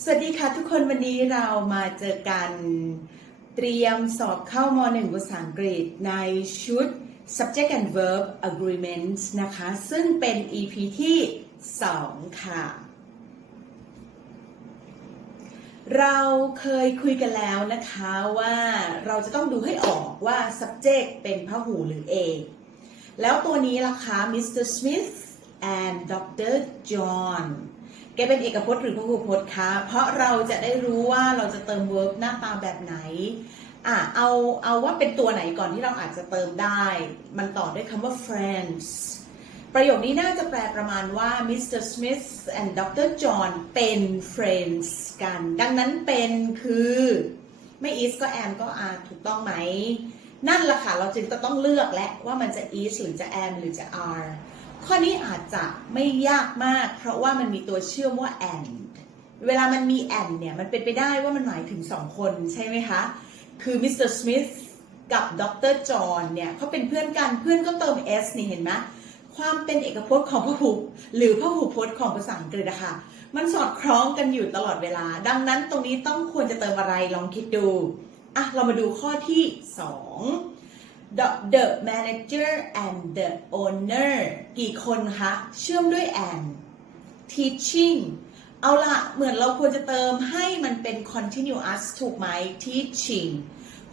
สวัสดีค่ะทุกคนวันนี้เรามาเจอกันเตรียมสอบเข้าม .1 ภาษาอังกฤษในชุด subject and verb agreement นะคะ ซึ่งเป็น EP ที่ 2 ค่ะ เราเคยคุยกันแล้วนะคะว่าเราจะต้องดูให้ออกว่า subject เป็นพหูหรือ A แล้วตัวนี้ล่ะคะ Mr. Smith and Dr. John แกเป็นเอกพจน์หรือพหูพจน์คะเพราะเราจะได้รู้ว่าเราจะเติม verb หน้าตาแบบไหนอะเอาเอาว่าเป็นตัวไหนก่อนที่เราอาจจะเติมได้ มันต่อด้วยคำว่า friends ประโยคนี้น่าจะแปลประมาณว่า Mr. Smith and Dr. John เป็น friends กัน ดังนั้นเป็นคือ ไม่ is ก็ am ก็ are ถูกต้องไหม นั่นแหละค่ะ เราจึงจะต้องเลือกและว่ามันจะ is หรือจะ am หรือจะ are ข้อนี้อาจจะไม่ยากมาก เพราะว่ามันมีตัวเชื่อมว่า and เวลามันมี and เนี่ย มันเป็นไปได้ว่ามันหมายถึงสองคนใช่ไหมคะ คือมิสเตอร์สมิธกับดรจอห์นเนี่ยเขาเป็นเพื่อนกันเพื่อนก็เติม s นี่เห็นไหมความเป็นเอกพจน์ของพหูหรือพหูพจน์ของภาษาอังกฤษอะคะมันสอดคล้องกันอยู่ตลอดเวลา ดังนั้นตรงนี้ต้องควรจะเติมอะไรลองคิดดูอะเรามาดูข้อที่ 2 the the manager and the owner กี่คนคะ เชื่อมด้วย and teaching เอาละเหมือนเราควรจะเติมให้มันเป็น continuous ถูกไหม teaching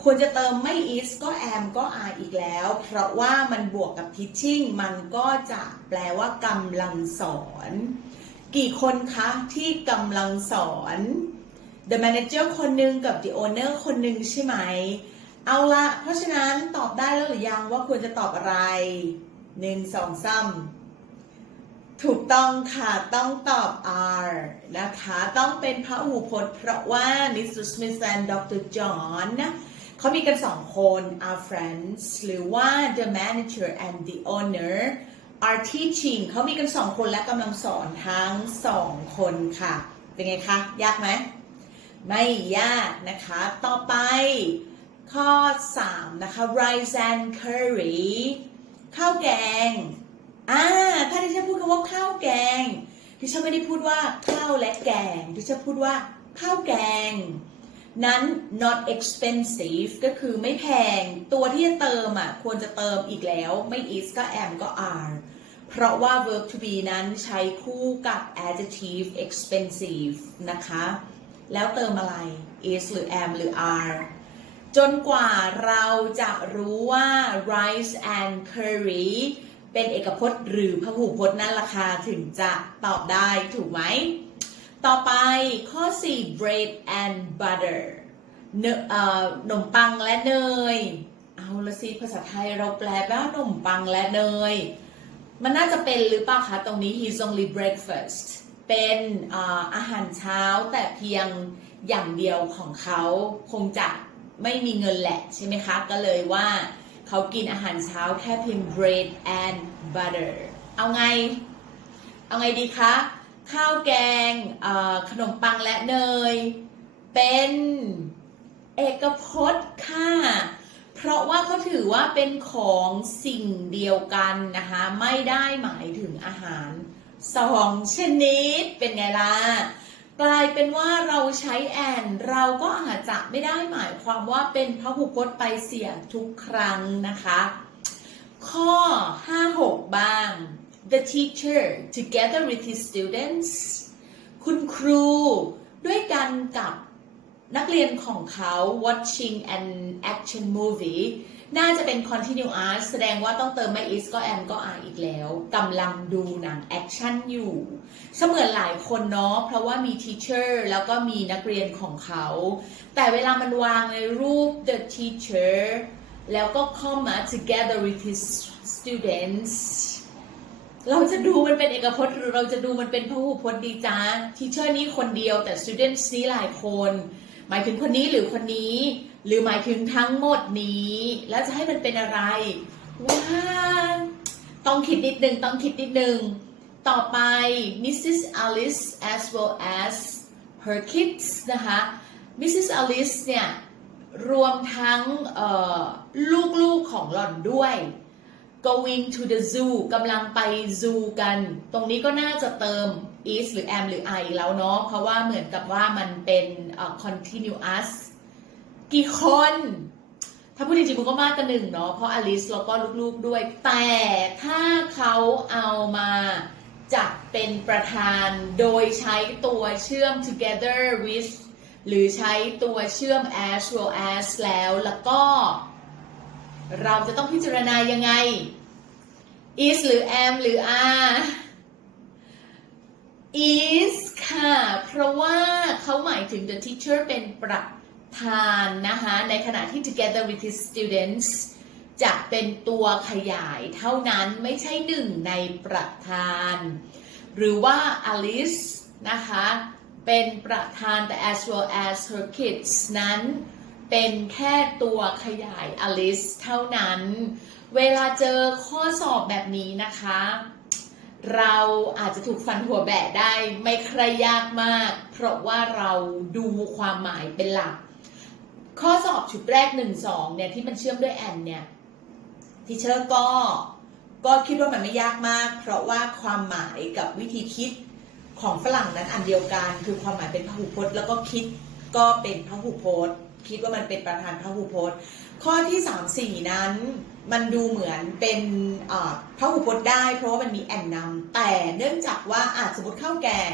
ควรจะเติมไม่ is ก็ am ก็ are อีกแล้ว เพราะว่ามันบวกกับ teaching มันก็จะแปลว่ากำลังสอน กี่คนคะที่กำลังสอน the manager คนหนึ่งกับ the owner คนหนึ่งใช่ไหม เอาละเพราะฉะนั้นตอบได้แล้วหรือยังว่าควรจะตอบอะไรหนึ่งสองสามถูกต้องค่ะต้องตอบ R นะคะต้องเป็นพระหูพจน์เพราะว่า Mr. Smith and Dr. John เขามีกันสองคน are friends หรือว่า the manager and the owner are teaching เขามีกันสองคนและกำลังสอนทั้งสองคนค่ะ เป็นไงคะ ยากไหม ไม่ยากนะคะ ต่อไป ข้อ 3 นะคะ rice and curry ข้าวแกง อ่า ถ้าที่ฉันพูดคำว่าข้าวแกงที่ฉันไม่ได้พูดว่าข้าวและแกงที่ฉันพูดว่าข้าวแกง นั้น not expensive ก็คือไม่แพง ตัวที่จะเติมอะควรจะเติมอีกแล้ว ไม่ is ก็ am ก็ are เพราะว่า verb to be นั้นใช้คู่กับ adjective expensive นะคะ แล้วเติมอะไร is หรือ am หรือ are จนกว่าเราจะรู้ว่า rice and curry เป็นเอกพจน์หรือพหูพจน์นั่นราคาถึงจะตอบได้ถูกไหม ต่อไปข้อ 4 bread and butter เนเอ่อขนมปังและเนย เอาละสิภาษาไทยเราแปลว่าขนมปังและเนย มันน่าจะเป็นหรือเปล่าคะ ตรงนี้ he's only breakfast เป็นออาหารเช้าแต่เพียงอย่างเดียวของเขาคงจะ ไม่มีเงินแหละใช่ไหมคะ ก็เลยว่าเขากินอาหารเช้าแค่เพียง bread and butter เอาไง เอาไงดีคะ ข้าวแกงขนมปังและเนย เป็นเอกพจน์ค่ะ เพราะว่าเขาถือว่าเป็นของสิ่งเดียวกันนะคะ ไม่ได้หมายถึงอาหารสองชนิดเป็นไงล่ะ กลายเป็นว่าเราใช้แอนเราก็อาจจะไม่ได้หมายความว่าเป็นพหูพจน์ไปเสียทุกครั้งนะคะ ข้อ 5-6 บ้าง the teacher together with his students คุณครูด้วยกันกับ นักเรียนของเขา watching an action movie น่าจะเป็น continuous แสดงว่าต้องเติมไม่ is ก็ am ก็ are อีกแล้วกำลังดูหนังแอคชั่นอยู่ เสมือนหลายคนเนาะเพราะว่ามี teacher แล้วก็มีนักเรียนของเขา แต่เวลามันวางในรูป the teacher แล้วก็เข้ามา together with his students เราจะดูมันเป็นเอกพจน์หรือเราจะดูมันเป็นพหูพจน์ดีจ้า teacher นี้คนเดียวแต่ students นี้หลายคน หมายถึงคนนี้หรือคนนี้ หรือหมายถึงทั้งหมดนี้ แล้วจะให้มันเป็นอะไร ว้าต้องคิดนิดนึงต้องคิดนิดนึง ต่อไป Mrs. Alice as well as her kids นะคะ Mrs. Alice เนี่ย รวมทั้งลูกๆของหล่อนด้วย going to the zoo กำลังไป zoo กัน ตรงนี้ก็น่าจะเติม is หรือ am หรือ I อีกแล้วเนาะเพราะว่าเหมือนกับว่ามันเป็นเอ่อ continuous กี่คน ถ้าพูดจริงๆมันก็มากกว่าหนึ่งเนาะเพราะอลิสแล้วก็ลูกๆด้วย แต่ถ้าเขาเอามาจัดเป็นประธานโดยใช้ตัวเชื่อม together with หรือใช้ตัวเชื่อม as well as แล้วแล้วก็ เราจะต้องพิจารณายังไง is หรือ am หรือ are is ค่ะ เพราะว่าเขาหมายถึง the teacher เป็นประธานนะคะ ในขณะที่ together with his students จะเป็นตัวขยายเท่านั้นไม่ใช่หนึ่งในประธาน หรือว่า Alice นะคะ เป็นประธานแต่ as well as her kids นั้นเป็นแค่ตัวขยาย Alice เท่านั้น เวลาเจอข้อสอบแบบนี้นะคะ เราอาจจะถูกฟันหัวแบะได้ไม่ใครยากมาก เพราะว่าเราดูความหมายเป็นหลัก ข้อสอบชุดแรก 1 2 เนี่ยที่มันเชื่อมด้วยแอนเนี่ยทีเชอร์ก็ก็คิดว่ามันไม่ยากมาก เพราะว่าความหมายกับวิธีคิดของฝรั่งนั้นอันเดียวกัน คือความหมายเป็นพหูพจน์ แล้วก็คิดก็เป็นพหูพจน์ คิดว่ามันเป็นประธานพหูพจน์ ข้อที่ 3 4 นั้น มันดูเหมือนเป็นอ่าพหูพจน์ได้ เพราะว่ามันมีแอนนำแต่เนื่องจากว่าอาจสมมติข้าวแกง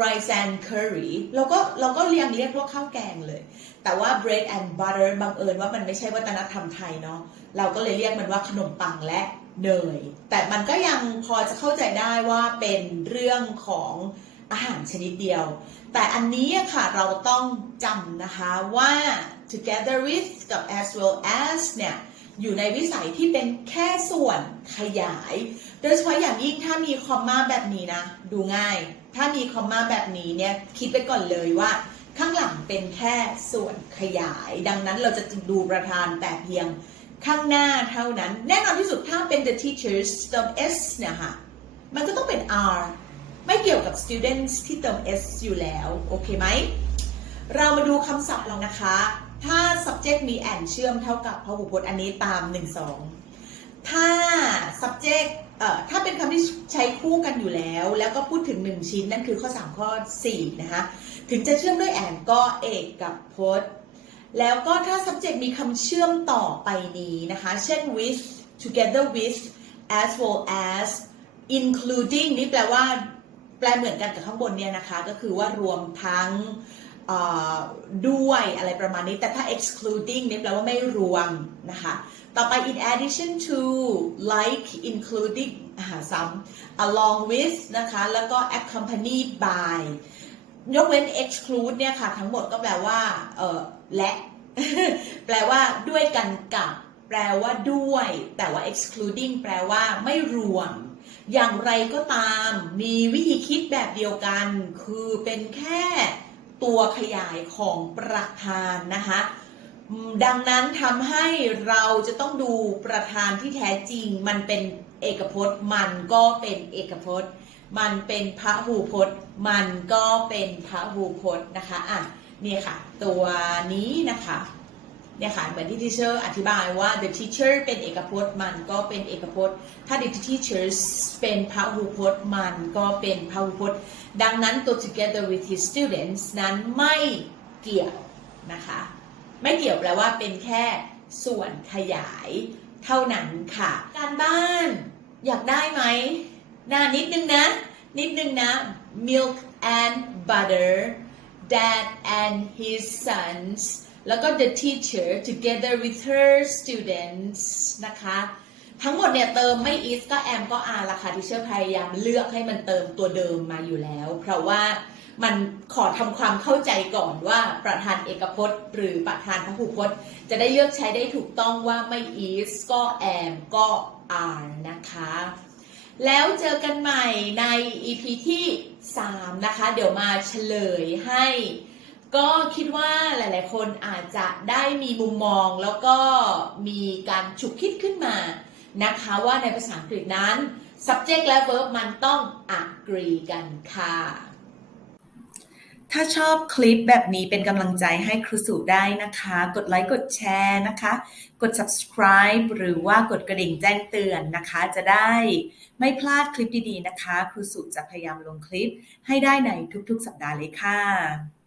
rice and curry เราก็เราก็เรียงเรียกว่าข้าวแกงเลย แต่ว่า bread and butter บังเอิญว่ามันไม่ใช่วัฒนธรรมไทยเนาะเราก็เลยเรียกมันว่าขนมปังและเนยแต่มันก็ยังพอจะเข้าใจได้ว่าเป็นเรื่องของอาหารชนิดเดียว แต่อันนี้ค่ะเราต้องจำนะคะว่า together with กับ as well as เนี่ย อยู่ในวิสัยที่เป็นแค่ส่วนขยาย โดยเฉพาะอย่างยิ่งถ้ามีคอมมาแบบนี้นะ ดูง่าย ถ้ามีคอมมาแบบนี้เนี่ยคิดไปก่อนเลยว่า ข้างหลังเป็นแค่ส่วนขยาย ดังนั้นเราจะดูประธานแต่เพียงข้างหน้าเท่านั้น แน่นอนที่สุดถ้าเป็น the teachers เติม s เนี่ยค่ะ มันก็ต้องเป็น r ไม่เกี่ยวกับ students ที่เติม s อยู่แล้ว โอเคไหม เรามาดูคำศัพท์เรานะคะ ถ้า subject มี and เชื่อมเท่ากับพหูพจน์อันนี้ตาม 1 2 ถ้า subject เอ่อถ้าเป็นคำที่ใช้คู่กันอยู่แล้ว แล้วก็พูดถึง 1 ชิ้นนั่นคือข้อ 3 ข้อ 4 นะคะ ถึงจะเชื่อมด้วย and ก็เอกกับพจน์ แล้วก็ถ้า subject มีคำเชื่อมต่อไปนี้นะคะ เช่น with together with as well as including นี่แปลว่าแปลเหมือนกันกับข้างบนเนี่ยนะคะ ก็คือว่ารวมทั้ง ด้วยอะไรประมาณนี้ แต่ถ้า excluding นี่แปลว่าไม่รวมนะคะ ต่อไป in addition to like including ซ้ำ along with นะคะ แล้วก็ accompanied by ยกเว้น exclude เนี่ยค่ะ ทั้งหมดก็แปลว่าเออและ แปลว่าด้วยกันกับ แปลว่าด้วย แต่ว่า excluding แปลว่าไม่รวม อย่างไรก็ตาม มีวิธีคิดแบบเดียวกัน คือเป็นแค่ ตัวขยายของประธานนะคะดังนั้นทำให้เราจะต้องดูประธานที่แท้จริง มันเป็นเอกพจน์ มันก็เป็นเอกพจน์ มันเป็นพระหูพจน์ มันก็เป็นพระหูพจน์นะคะอะเนี่ยค่ะ ตัวนี้นะคะ เนี่ยค่ะเหมือนที่ทีเชอร์อธิบายว่า the teacher เป็นเอกพจน์มันก็เป็นเอกพจน์ ถ้า the teachers เป็นพหูพจน์มันก็เป็นพหูพจน์ ดังนั้นตัว together with his students นั้นไม่เกี่ยวนะคะ ไม่เกี่ยวแปลว่าเป็นแค่ส่วนขยายเท่านั้นค่ะ การบ้านอยากได้ไหมน่านิดนึงนะ นิดนึงนะ milk and butter dad and his sons แล้วก็ the teacher together with her students นะคะ ทั้งหมดเนี่ยเติมไม่ is ก็ am ก็ are ละค่ะที่เชื่อพยายามเลือกให้มันเติมตัวเดิมมาอยู่แล้ว เพราะว่ามันขอทำความเข้าใจก่อนว่าประธานเอกพจน์ หรือประธานพหูพจน์ จะได้เลือกใช้ได้ถูกต้องว่าไม่ is ก็ am ก็ are นะคะ แล้วเจอกันใหม่ใน EP ที่ 3 นะคะ เดี๋ยวมาเฉลยให้ ก็คิดว่าหลาย ๆ คนอาจจะได้มีมุมมองแล้วก็มีการฉุกคิดขึ้นมานะคะว่าในภาษาอังกฤษนั้น subject และ verb มันต้อง agree กันค่ะ ถ้าชอบคลิปแบบนี้เป็นกำลังใจให้ครูสุได้นะคะ กดไลค์กดแชร์นะคะ กด subscribe หรือว่ากดกระดิ่งแจ้งเตือนนะคะ จะได้ไม่พลาดคลิปดี ๆ นะคะ ครูสุจะพยายามลงคลิปให้ได้ในทุก ๆ สัปดาห์เลยค่ะ